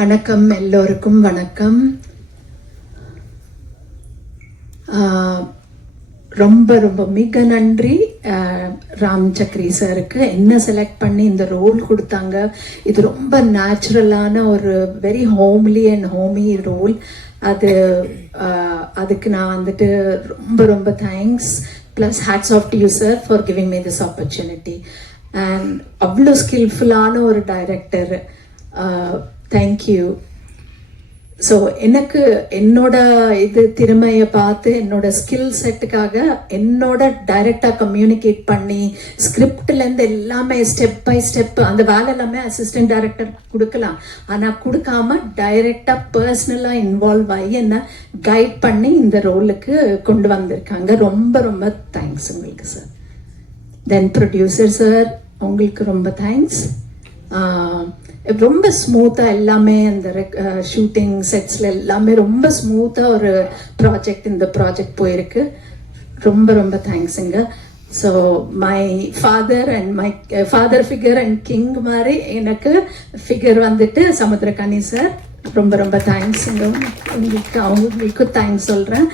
வணக்கம், எல்லோருக்கும் வணக்கம். ரொம்ப ரொம்ப மிக நன்றி ராம் சக்ரி சாருக்கு என்ன செலக்ட் பண்ணி இந்த ரோல் கொடுத்தாங்க. இது ரொம்ப நேச்சுரலான ஒரு very homely and homey role. அதுக்கு நான் வந்துட்டு ரொம்ப ரொம்ப thanks. Plus hats off to you sir for giving me this opportunity. And அவ்வளோ ஸ்கில்ஃபுல்லான ஒரு டைரக்டர். தேங்க்யூ. ஸோ எனக்கு என்னோட திறமையை பார்த்து என்னோட ஸ்கில் செட்டுக்காக என்னோட டைரக்டாக கம்யூனிகேட் பண்ணி ஸ்கிரிப்ட்லேருந்து எல்லாமே ஸ்டெப் பை ஸ்டெப் அந்த வேலை எல்லாமே அசிஸ்டன்ட் டைரக்டர் கொடுக்கலாம். ஆனால் கொடுக்காம டைரக்டாக பர்சனலாக இன்வால்வ் ஆகி என்ன கைட் பண்ணி இந்த ரோலுக்கு கொண்டு வந்திருக்காங்க. ரொம்ப ரொம்ப தேங்க்ஸ் உங்களுக்கு சார். தென் ப்ரொடியூசர் சார், உங்களுக்கு ரொம்ப தேங்க்ஸ். ரொம்ப ஸ்மூத்தாக எல்லாமே அந்த ஷூட்டிங் செட்ஸில் எல்லாமே ரொம்ப ஸ்மூத்தாக ஒரு இந்த ப்ராஜெக்ட் போயிருக்கு. ரொம்ப ரொம்ப தேங்க்ஸுங்க. So my father figure and king மாதிரி எனக்கு ஃபிகர் வந்துட்டு சமுத்திரகனி சார். ரொம்ப ரொம்ப தேங்க்ஸுங்க. அவங்களுக்கு தேங்க்ஸ் சொல்கிறேன்.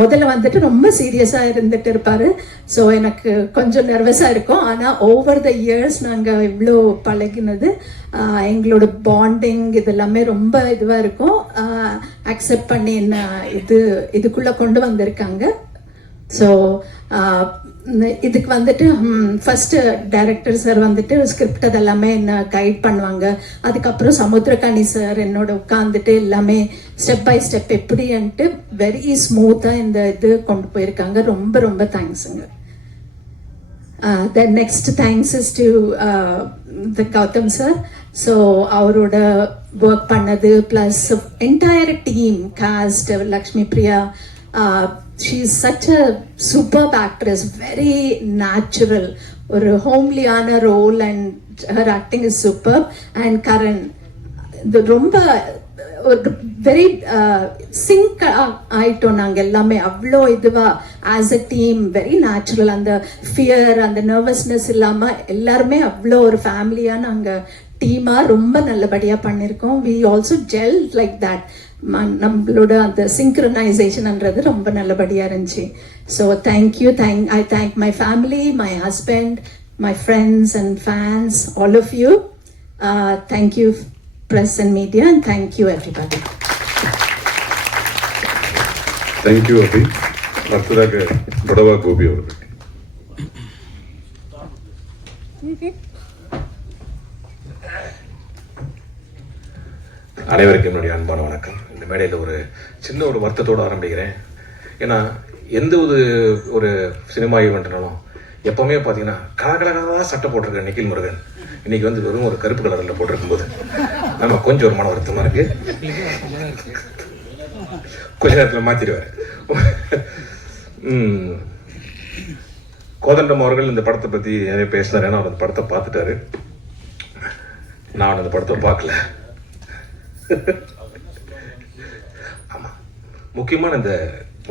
முதல்ல வந்துட்டு ரொம்ப சீரியஸாக இருந்துட்டு இருப்பார். ஸோ எனக்கு கொஞ்சம் நர்வஸாக இருக்கும். ஆனால் ஓவர் த இயர்ஸ் நாங்கள் இவ்வளோ பழகினது, எங்களோட பாண்டிங் இதெல்லாமே ரொம்ப இதுவாக இருக்கும். அக்செப்ட் பண்ணி என்ன இதுக்குள்ளே கொண்டு வந்திருக்காங்க. ஸோ இதுக்கு வந்துட்டு ஃபர்ஸ்ட் டைரக்டர் சார் வந்துட்டு ஸ்கிரிப்ட் அதெல்லாமே என்ன கைட் பண்ணுவாங்க. அதுக்கப்புறம் சமுத்திரகனி சார் என்னோட உட்காந்துட்டு எல்லாமே ஸ்டெப் பை ஸ்டெப் எப்படின்ட்டு வெரி ஸ்மூத்தாக இந்த கொண்டு போயிருக்காங்க. ரொம்ப ரொம்ப தேங்க்ஸுங்க. The next thanks is to the Gautam sir. So அவரோட ஒர்க் பண்ணது plus entire team cost, Lakshmi Priya, she is such a superb actress, very natural, ஒரு ஹோம்லியான role and her acting is superb. And Karan, ரொம்ப ஒரு வெரி சிங்க் ஆயிட்டோம் நாங்கள் எல்லாமே. அவ்வளோ இதுவாக as a team very natural. அந்த ஃபியர் அந்த நர்வஸ்னஸ் இல்லாமல் எல்லாருமே அவ்வளோ ஒரு ஃபேமிலியாக நாங்கள் டீமாக ரொம்ப நல்லபடியாக பண்ணியிருக்கோம். We also gel like that. நம்மளோட அந்த சிங்க்ரனைசேஷன்ன்றது ரொம்ப நல்லபடியாக இருந்துச்சு. So thank you. I thank my family, my husband, my friends and fans, all of you. Thank you press and media, and thank you everybody. Thank you Abhi. அடுத்ததாக படவா கோபி அவர்கள். அனைவருக்கும் என்னுடைய அன்பான வணக்கம். இந்த மேடையில் ஒரு சின்ன ஒரு வருத்தத்தோடு ஆரம்பிக்கிறேன். ஏன்னா எந்த ஒரு சினிமா ஈவெண்ட்னாலும் எப்பவுமே பார்த்தீங்கன்னா கலகலகலாக சட்டை போட்டிருக்க நிக்கில் முருகன் இன்னைக்கு வந்து வெறும் ஒரு கருப்பு கலரில் போட்டிருக்கும் போது நம்ம கொஞ்சம் ஒரு மன வருத்தமாக இருக்கு. கொஞ்ச நேரத்தில் மாற்றிடுவார். கோதண்டம் அவர்கள் இந்த படத்தை பற்றி நிறைய பேசினார். ஏன்னா அவர் அந்த படத்தை பார்த்துட்டாரு. நான் அந்த படத்தை பார்க்கல. ஆமாம், முக்கியமான இந்த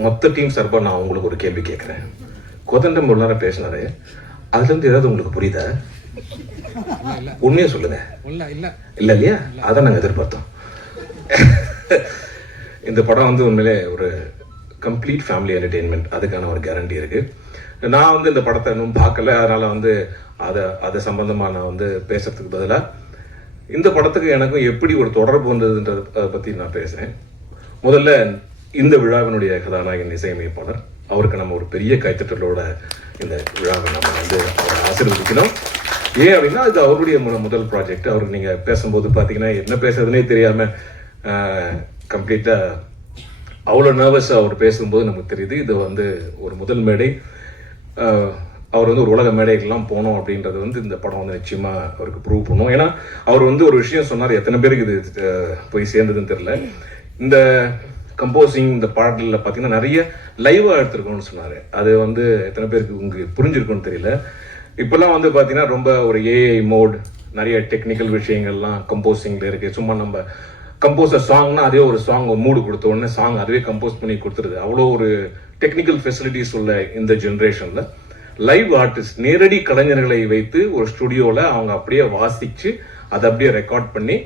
மொத்த டீம் சார்பாக நான் உங்களுக்கு ஒரு கேள்வி கேட்குறேன். கோதண்டம் ஒரு நேரம் பேசினாரு, அதுலேருந்து ஏதாவது உங்களுக்கு புரியுதா? உண்மையா சொல்லுங்க. இல்ல இல்லையா? அதான் நாங்கள் எதிர்பார்த்தோம். இந்த படம் வந்து உண்மையிலே ஒரு கம்ப்ளீட் ஃபேமிலி என்டர்டெயின்மெண்ட், அதுக்கான ஒரு கேரண்டி இருக்கு. நான் வந்து இந்த படத்தை இன்னும் பார்க்கல, அதனால வந்து அதை சம்பந்தமாக நான் வந்து பேசுறதுக்கு பதிலாக இந்த படத்துக்கு எனக்கும் எப்படி ஒரு தொடர்பு வந்ததுன்றதை பற்றி நான் பேசுகிறேன். முதல்ல இந்த விழாவினுடைய கதாநாயகன் இசையமைப்பாளர், அவருக்கு நம்ம ஒரு பெரிய கைத்தட்டலோட இந்த விழாவை நம்ம வந்து அவரை ஆசீர்வதிக்கணும். ஏன் அப்படின்னா இது அவருடைய முதல் ப்ராஜெக்ட். அவருக்கு நீங்கள் பேசும்போது பார்த்தீங்கன்னா என்ன பேசுறதுனே தெரியாமல் கம்ப்ளீட்டாக அவ்வளோ நர்வஸாக அவர் பேசும்போது நமக்கு தெரியுது இது வந்து ஒரு முதல் மேடை. அவர் வந்து ஒரு உலக மேடைகள்லாம் போனோம் அப்படின்றது வந்து இந்த படம் வந்து நிச்சயமாக அவருக்கு ப்ரூவ் பண்ணும். ஏன்னா அவர் வந்து ஒரு விஷயம் சொன்னார், எத்தனை பேருக்கு இது போய் சேர்ந்ததுன்னு தெரியல. இந்த கம்போசிங் இந்த பாடலில் பார்த்தீங்கன்னா நிறைய லைவாக எடுத்துருக்கோம்னு சொன்னார். அது வந்து எத்தனை பேருக்கு உங்களுக்கு புரிஞ்சிருக்குன்னு தெரியல. இப்போல்லாம் வந்து பார்த்தீங்கன்னா ரொம்ப ஒரு ஏஐ மோட், நிறைய டெக்னிக்கல் விஷயங்கள்லாம் கம்போசிங்கில் இருக்குது. சும்மா நம்ம கம்போஸர் சாங்னா அதே ஒரு சாங் ஒரு மூடு கொடுத்த உடனே சாங் அதுவே கம்போஸ் பண்ணி கொடுத்துருது. அவ்வளோ ஒரு டெக்னிக்கல் ஃபெசிலிட்டிஸ் உள்ள இந்த ஜென்ரேஷனில் லைவ் ஆர்டிஸ்ட் நேரடி கலைஞர்களை வைத்து ஒரு ஸ்டுடியோவில் அவங்க அப்படியே வாசித்து அதை அப்படியே ரெக்கார்ட் பண்ணி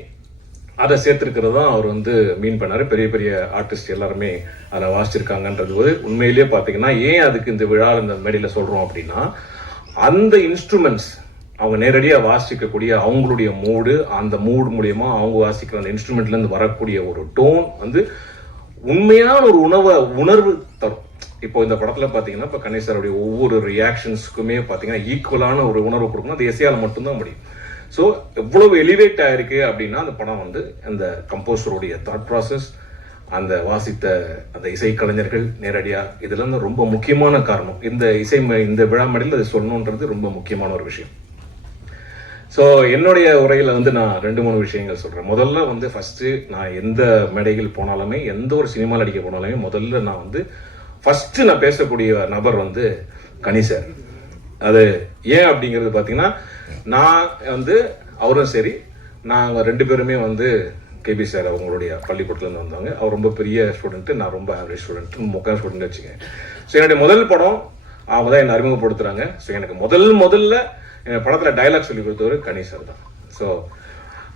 அதை சேர்த்துருக்கிறது தான் அவர் வந்து மீன் பண்ணார். பெரிய பெரிய ஆர்டிஸ்ட் எல்லாருமே அதை வாசிச்சிருக்காங்கன்றது போது உண்மையிலேயே பார்த்தீங்கன்னா ஏன் அதுக்கு இந்த விழா இந்த மேடையில் சொல்கிறோம் அப்படின்னா, அந்த இன்ஸ்ட்ருமெண்ட்ஸ் அவங்க நேரடியாக வாசிக்கக்கூடிய அவங்களுடைய மூடு, அந்த மூடு மூலியமா அவங்க வாசிக்கிற அந்த இன்ஸ்ட்ருமெண்ட்லேருந்து வரக்கூடிய ஒரு டோன் வந்து உண்மையான ஒரு உணர்வு தரும். இப்போ இந்த படத்தில் பார்த்தீங்கன்னா இப்போ கணேஷ் சாருடைய ஒவ்வொரு ரியாக்ஷன்ஸுக்குமே பார்த்தீங்கன்னா ஈக்குவலான ஒரு உணர்வு கொடுக்கணும். அது எஸ்ஏஆல் மட்டும்தான் முடியும். ஸோ எவ்வளவு எலிவேட் ஆயிருக்கு அப்படின்னா அந்த படம் வந்து அந்த கம்போசருடைய தாட் ப்ராசஸ், அந்த வாசித்த அந்த இசைக்கலைஞர்கள் நேரடியாக இதெல்லாம் தான் ரொம்ப முக்கியமான காரணம். இந்த விழா மேடையில் அது சொல்லணுன்றது ரொம்ப முக்கியமான ஒரு விஷயம். ஸோ என்னுடைய உரையில் வந்து நான் 2-3 விஷயங்கள் சொல்கிறேன். முதல்ல வந்து ஃபஸ்ட்டு நான் எந்த மேடைகள் போனாலுமே, எந்த ஒரு சினிமாவில் நடிக்க போனாலுமே முதல்ல நான் வந்து ஃபஸ்ட்டு நான் பேசக்கூடிய நபர் வந்து கனி சார். அது ஏன் அப்படிங்கிறது பார்த்தீங்கன்னா, நான் வந்து அவரும் சரி, நாங்கள் 2 பேருமே வந்து கேபி சார் அவங்களுடைய பள்ளிக்கூடத்துலேருந்து வந்தாங்க. அவர் ரொம்ப பெரிய ஸ்டூடெண்ட்டு, நான் ரொம்ப ஆவரேஜ் ஸ்டூடெண்ட்டு, முக்கால் ஸ்டூடெண்ட் வச்சுக்கேன். ஸோ என்னுடைய முதல் படம் அவங்க தான் என்னை அறிமுகப்படுத்துகிறாங்க. ஸோ எனக்கு முதல்ல என் படத்தில் டைலாக் சொல்லி கொடுத்தவர் கனி சார் தான். ஸோ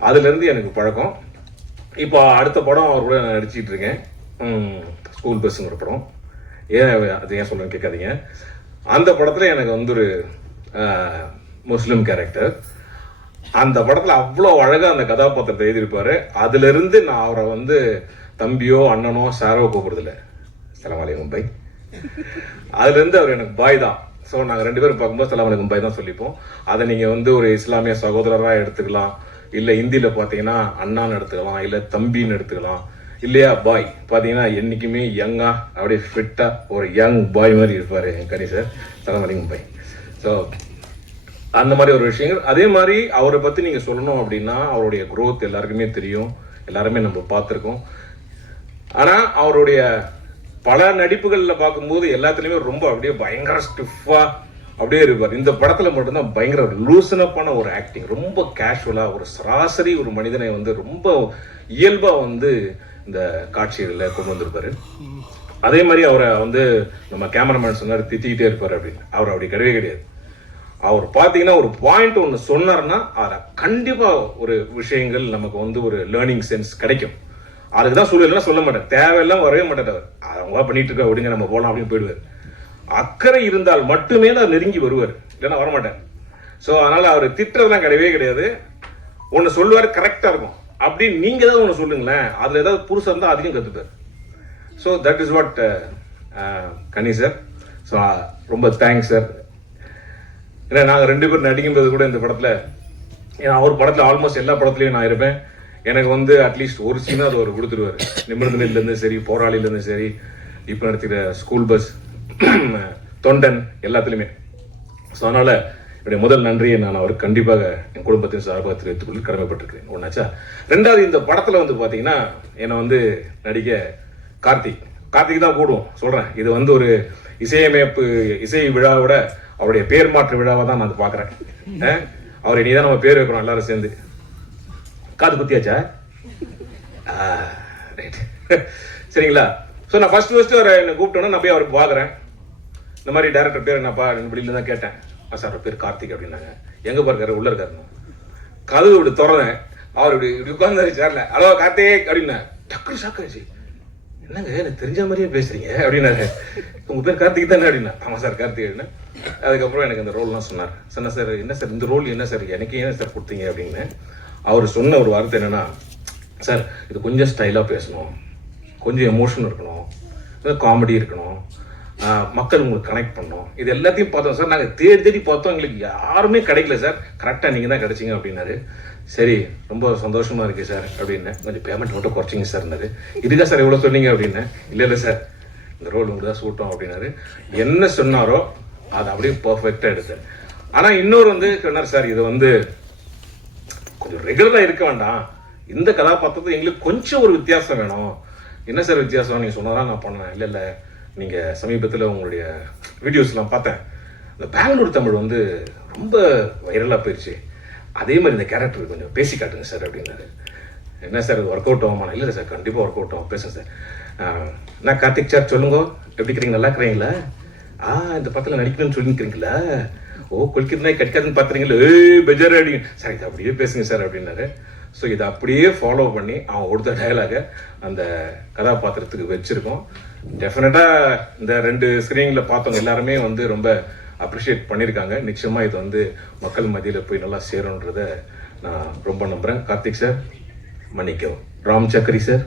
அதுலேருந்து எனக்கு பழக்கம். இப்போ அடுத்த படம் அவர் கூட நான் நடிச்சிட்டு இருக்கேன், ஸ்கூல் பஸ்ஸுங்கிற படம். அது ஏன் சொல்லுன்னு கேட்காதீங்க. அந்த படத்தில் எனக்கு வந்து ஒரு முஸ்லீம் கேரக்டர். அந்த படத்தில் அவ்வளோ அழகாக அந்த கதாபாத்திரத்தை எழுதியிருப்பார். அதுலேருந்து நான் அவரை வந்து தம்பியோ அண்ணனோ சாரோ கூப்பிடுறதில்ல, சலாம் அலைக்கும் பை. அதுலேருந்து அவர் எனக்கு பாய் தான். ஸோ நாங்கள் 2 பேரும் பார்க்கும்போது சலாம் அலைக்கும் பாய் தான் சொல்லிப்போம். அதை நீங்கள் வந்து ஒரு இஸ்லாமிய சகோதரராக எடுத்துக்கலாம், இல்லை ஹிந்தியில் பார்த்தீங்கன்னா அண்ணான்னு எடுத்துக்கலாம், இல்லை தம்பின்னு எடுத்துக்கலாம், இல்லையா பாய் பார்த்தீங்கன்னா என்றைக்குமே யங்காக அப்படியே ஃபிட்டாக ஒரு யங் பாய் மாதிரி இருப்பார் என் கனி சார். சலாம் அலைக்கும் பாய். ஸோ அந்த மாதிரி ஒரு விஷயங்கள். அதே மாதிரி அவரை பற்றி நீங்கள் சொல்லணும் அப்படின்னா அவருடைய க்ரோத் எல்லாருக்குமே தெரியும், எல்லாருமே நம்ம பார்த்துருக்கோம். ஆனால் அவருடைய பல நடிப்புகளில் பார்க்கும்போது எல்லாத்துலேயுமே ரொம்ப அப்படியே பயங்கர ஸ்டிஃபாக அப்படியே இருப்பார். இந்த படத்தில் மட்டும்தான் பயங்கர லூசனப்பான ஒரு ஆக்டிங், ரொம்ப கேஷுவலாக ஒரு சராசரி ஒரு மனிதனை வந்து ரொம்ப இயல்பாக வந்து இந்த காட்சிகளில் கொண்டு வந்திருப்பாரு. அதே மாதிரி அவரை வந்து நம்ம கேமராமேன் சொன்னார் திட்டிக்கிட்டே இருப்பார் அப்படின்னு. அவர் அப்படி கிடையவே கிடையாது. அவர் பார்த்தீங்கன்னா ஒரு பாயிண்ட் ஒன்று சொன்னார்னா அதில் கண்டிப்பாக ஒரு விஷயங்கள் நமக்கு வந்து ஒரு லேர்னிங் சென்ஸ் கிடைக்கும். அதுக்கு தான் சொல்லலாம் சொல்ல மாட்டேன், தேவையெல்லாம் வரவே மாட்டார். அவர் அவங்க பண்ணிட்டு இருக்க அப்படிங்க நம்ம போகலாம் அப்படின்னு போயிடுவார். அக்கறை இருந்தால் மட்டுமே தான் நெருங்கி வருவார், இல்லைன்னா வரமாட்டார். ஸோ அதனால் அவர் திட்டுறதுலாம் கிடையவே கிடையாது. ஒன்று சொல்லுவார் கரெக்டாக இருக்கும், அப்படி நீங்கள் ஏதாவது ஒன்று சொல்லுங்களேன், அதில் ஏதாவது புதுசாக இருந்தால் அதிகம் கற்றுப்பார். So that is what Ghani sir. So ரொம்ப தேங்க்ஸ் சார். ஏன்னா நாங்கள் 2 பேரும் நடிக்கும்போது கூட இந்த படத்தில், ஏன்னா அவர் படத்தில் ஆல்மோஸ்ட் எல்லா படத்துலையும் நான் இருப்பேன். எனக்கு வந்து அட்லீஸ்ட் ஒரு சீனாக அது அவர் கொடுத்துருவார். நிமிர்ந்தனிலேருந்து சரி, போராளிலேருந்து சரி, இப்போ நடத்துகிற ஸ்கூல் பஸ், தொண்டன் எல்லாத்துலேயுமே. ஸோ அதனால் என்னுடைய முதல் நன்றியை நான் அவருக்கு கண்டிப்பாக என் குடும்பத்தின் சார்பாக தெரிவித்துக் கொள்ள கடமைப்பட்டிருக்கிறேன். ஒன்றாச்சா. 2வது இந்த படத்தில் வந்து பார்த்தீங்கன்னா என்னை வந்து நடிக்க கார்த்திக் தான் கூடுவோம் சொல்கிறேன். இது வந்து ஒரு இசையமைப்பு இசை விழாவோட அவருடைய பேர் மாற்று விழாவை தான் நான் பார்க்குறேன். அவர் இனிதான் நம்ம பேர் வைக்கிறோம் எல்லாரும் சேர்ந்து. காது குத்தியாச்சா? ரைட், சரிங்களா. ஸோ நான் ஃபர்ஸ்ட் அவரை என்னை கூப்பிட்டோன்னா நான் போய் அவருக்கு பார்க்குறேன். இந்த மாதிரி டேரக்டர் பேர் என்னப்பா வெளியில தான் கேட்டேன். சார் பேர் கார்த்திக் அப்படின்னாங்க. எங்கே பார்க்காரு? உள்ள இருக்காருண்ணா. கதவு இப்படி திறந்தேன், அவர் இப்படி உட்கார்ந்தாரு சேர்ல. ஹலோ கார்த்திக் அப்படின்னா டக்குனு ஷாக்காச்சு. என்னங்க எனக்கு தெரிஞ்ச மாதிரியே பேசுறீங்க அப்படின்னாரு. உங்க பேர் கார்த்திக் தானே அப்படின்னா. ஆமாம் சார் கார்த்திக் அப்படின்னா. அதுக்கப்புறம் எனக்கு அந்த ரோல்லாம் சொன்னார். சொன்ன சார் என்ன சார் இந்த ரோல் என்ன சார் எனக்கு ஏன் சார் கொடுத்தீங்க அப்படின்னு. அவர் சொன்ன ஒரு வார்த்தை என்னன்னா, சார் இது கொஞ்சம் ஸ்டைலாக பேசணும், கொஞ்சம் எமோஷன் இருக்கணும், காமெடி இருக்கணும், மக்கள் உங்களுக்கு கனெக்ட் பண்ணணும். இது எல்லாத்தையும் பார்த்தோம் சார். நாங்கள் தேடி பார்த்தோம், எங்களுக்கு யாருமே கிடைக்கல சார், கரெக்டாக நீங்கள் தான் கிடைச்சிங்க அப்படின்னாரு. சரி ரொம்ப சந்தோஷமாக இருக்குது சார் அப்படின்னு. கொஞ்சம் பேமெண்ட் மட்டும் குறைச்சிங்க சார்னாரு. இதுக்கா சார் எவ்வளோ சொன்னீங்க அப்படின்னு. இல்லை சார் இந்த ரோல் உங்களுக்கு தான் சூட்டும் அப்படின்னாரு. என்ன சொன்னாரோ அதை அப்படியே பர்ஃபெக்டாக எடுத்தார். ஆனால் இன்னொரு வந்து சொன்னார், சார் இது வந்து கொஞ்சம் ரெகுலராக இருக்க வேண்டாம், இந்த கதாபாத்திரத்தை எங்களுக்கு கொஞ்சம் ஒரு வித்தியாசம் வேணும். என்ன சார் வித்தியாசம் நீங்கள் சொன்னாதான் நான் பண்ணேன். இல்லை நீங்கள் சமீபத்தில் உங்களுடைய வீடியோஸ்லாம் பார்த்தேன், இந்த பெங்களூர் தமிழ் வந்து ரொம்ப வைரலாக போயிடுச்சு, அதே மாதிரி இந்த கேரக்டர் கொஞ்சம் பேசி காட்டுங்க சார் அப்படின்னாரு. என்ன சார் இது ஒர்க் அவுட் ஆகுமா? இல்லை சார் கண்டிப்பாக ஒர்க் அவுட் ஆகும், பேசுங்க சார். நான் கார்த்திக் சார் சொல்லுங்க, எப்படி இருக்கிறீங்க, நல்லா இருக்கிறீங்களா? இந்த படத்தில் நடிக்கணும்னு சொல்லிக்கிறீங்களா? ஓ கொலிக்கிறதுனா கிடைக்காதுன்னு பார்த்துறீங்களா? பெஜார் அப்படிங்க சார், இது அப்படியே பேசுங்க சார் அப்படின்னாரு. ஸோ இதை அப்படியே ஃபாலோ பண்ணி அவன் கொடுத்த டயலாகை அந்த கதாபாத்திரத்துக்கு வச்சுருக்கோம். டெஃபினட்டாக இந்த 2 ஸ்க்ரீனில் பார்த்தவங்க எல்லாருமே வந்து ரொம்ப அப்ரிஷியேட் பண்ணியிருக்காங்க. நிச்சயமாக இது வந்து மக்கள் மத்தியில் போய் நல்லா சேரும்ன்றதை நான் ரொம்ப நம்புகிறேன். கார்த்திக் சார் மன்னிக்கவும், ராம் சக்கரி சார்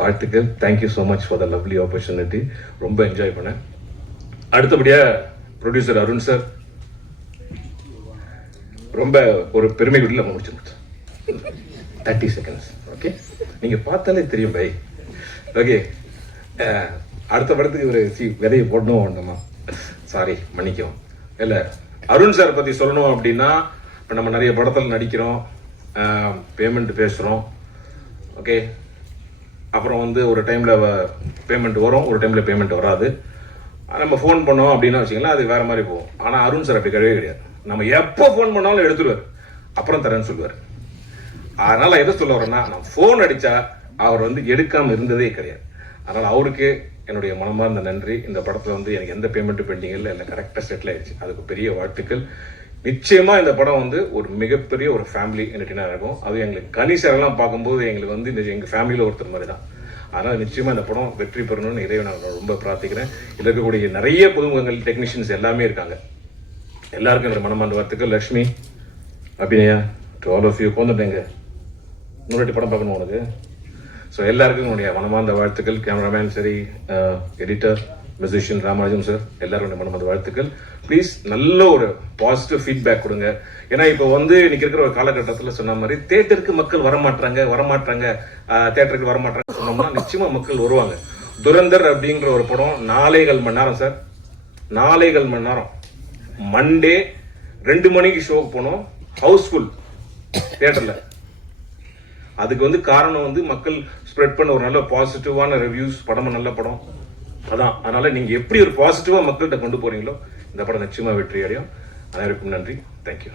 வாழ்த்துக்கள். Thank you so much for the lovely opportunity. ரொம்ப என்ஜாய் பண்ணேன். அடுத்தபடியாக ப்ரொடியூசர் அருண் சார் ரொம்ப ஒரு பெருமை வீட்டில் முடிச்சு 30 seconds. ஓகே, நீங்கள் பார்த்தாலே தெரியும் பை. ஓகே, அடுத்த படத்துக்கு ஒரு விதையை போடணும் வேண்டாமா? சாரி, மன்னிக்கும். இல்லை, அருண் சார் பற்றி சொல்லணும் அப்படின்னா, இப்போ நம்ம நிறைய படத்தில் நடிக்கிறோம், பேமெண்ட் பேசுகிறோம். ஓகே, அப்புறம் வந்து ஒரு டைமில் பேமெண்ட் வரும், ஒரு டைமில் பேமெண்ட் வராது. நம்ம ஃபோன் பண்ணோம் அப்படின்னா வச்சிங்களேன், அது வேறு மாதிரி போகும். ஆனால் அருண் சார் அப்படி கிடையவே கிடையாது. நம்ம எப்போ ஃபோன் பண்ணாலும் எடுத்துருவார், அப்புறம் தரேன்னு சொல்லுவார். அதனால் எதை சொல்ல வரேன்னா, நான் ஃபோன் அடித்தா அவர் வந்து எடுக்காமல் இருந்ததே கிடையாது. அதனால் அவருக்கு என்னுடைய மனமார்ந்த நன்றி. இந்த படத்தில் வந்து எனக்கு எந்த பேமெண்ட்டு பெண்டிங் இல்லை, இல்லை கரெக்டாக செட்டில் ஆயிடுச்சு. அதுக்கு பெரிய வாழ்த்துக்கள். நிச்சயமாக இந்த படம் வந்து ஒரு மிகப்பெரிய ஒரு ஃபேமிலி என்டர்டெய்னர் இருக்கும். அது எங்களுக்கு கணிசரெல்லாம் பார்க்கும்போது எங்களுக்கு வந்து இந்த எங்கள் ஃபேமிலியில் ஒருத்தர் மாதிரி தான். அதனால் நிச்சயமாக இந்த படம் வெற்றி பெறணும்னு இறைவன் நான் ரொம்ப பிரார்த்திக்கிறேன். இதில் இருக்கக்கூடிய நிறைய புதுமுகங்கள், டெக்னீஷியன்ஸ் எல்லாமே இருக்காங்க. எல்லாருக்கும் என்னோட மனமார்ந்த வாழ்த்துக்கள். Lakshmi, Abhinaya, to all of you. போந்துட்டேங்க, இன்னொரு படம் பார்க்கணும் உனக்கு. ஸோ எல்லாருக்கும் என்னுடைய மனமார்ந்த வாழ்த்துக்கள். கேமராமேன் சரி, எடிட்டர், மியூசிஷியன் ராமராஜன் சார், எல்லாரும் மனமார்ந்த வாழ்த்துக்கள். ப்ளீஸ் நல்ல ஒரு பாசிட்டிவ் ஃபீட்பேக் கொடுங்க. ஏன்னா இப்போ வந்து இன்னைக்கு இருக்கிற ஒரு காலகட்டத்தில் சொன்ன மாதிரி தேட்டருக்கு மக்கள் வரமாட்டாங்க, தேட்டருக்கு வரமாட்டாங்க சொன்னோம்னா நிச்சயமா மக்கள் வருவாங்க. துரந்தர் அப்படிங்கிற ஒரு படம் 4.25 மணி நேரம் சார், 4.25 மணி நேரம். மண்டே 2 மணிக்கு ஷோக்கு போனோம், ஹவுஸ்ஃபுல் தியேட்டர்ல. அதுக்கு வந்து காரணம் வந்து மக்கள் ஸ்ப்ரெட் பண்ண ஒரு நல்ல பாசிட்டிவான ரிவ்யூஸ். படமும் நல்ல படம் அதான். அதனால நீங்க எப்படி ஒரு பாசிட்டிவா மக்கள்கிட்ட கொண்டு போறீங்களோ இந்த படம் நிச்சயமா வெற்றி அடையும். அனைவருக்கும் நன்றி. தேங்க்யூ.